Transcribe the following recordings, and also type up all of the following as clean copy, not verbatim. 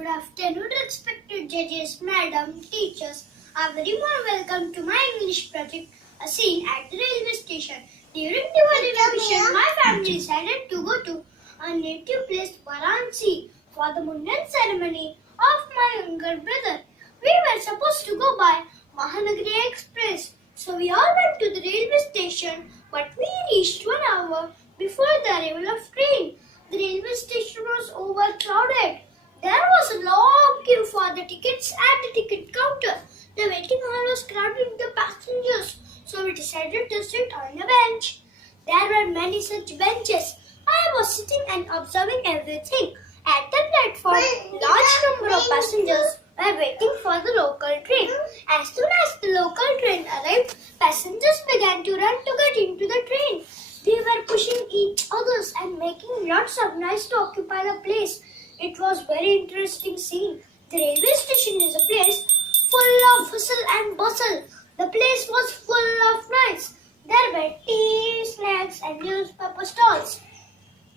Good afternoon, respected judges, madam, teachers. A very warm welcome to my English project, a scene at the railway station. During Diwali vacation, my family decided to go to a native place, Varanasi, for the Mundan ceremony of my younger brother. We were supposed to go by Mahanagari Express, so we all went to the railway station, but we reached 1 hour before the arrival of train. The railway station was overcrowded. There was a long queue for the tickets at the ticket counter. The waiting hall was crowded with the passengers, so we decided to sit on a bench. There were many such benches. I was sitting and observing everything. At the platform, large number of passengers were waiting for the local train. As soon as the local train arrived, passengers began to run to get into the train. They were pushing each others and making lots of noise to occupy the place. It was very interesting scene. The railway station is a place full of hustle and bustle. The place was full of noise. There were tea, snacks and newspaper stalls.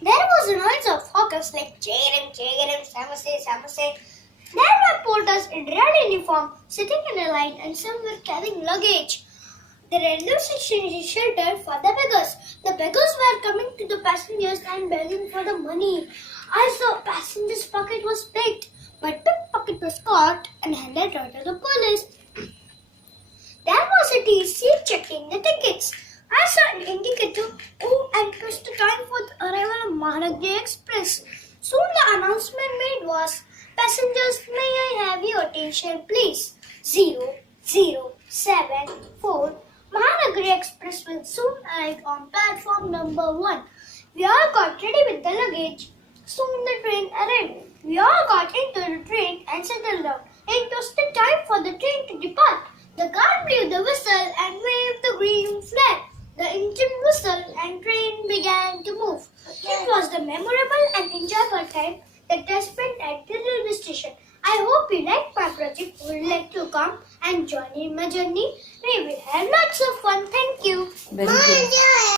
There was a noise of hawkers like cheering, samosa. There were porters in red uniform sitting in a line and some were carrying luggage. The railway station is a shelter for the beggars. The beggars were coming to the passengers and begging for the money. I saw a passenger's pocket was picked, but pickpocket was caught and handed over to the police. There was a TC checking the tickets. I saw an indicator and it was the time for the arrival of Mahanagari Express. Soon the announcement made was, passengers, may I have your attention please? 0074 Mahanagari Express will soon arrive on platform number 1. We all got ready with the luggage. Soon the train arrived. We all got into the train and settled down. It was the time for the train to depart. The guard blew the whistle and waved the green flag. The engine whistled and train began to move. It was the memorable and enjoyable time that I spent at the railway station. I hope you liked my project. Would like to come and join in my journey. We will have lots of fun. Thank you. Very good.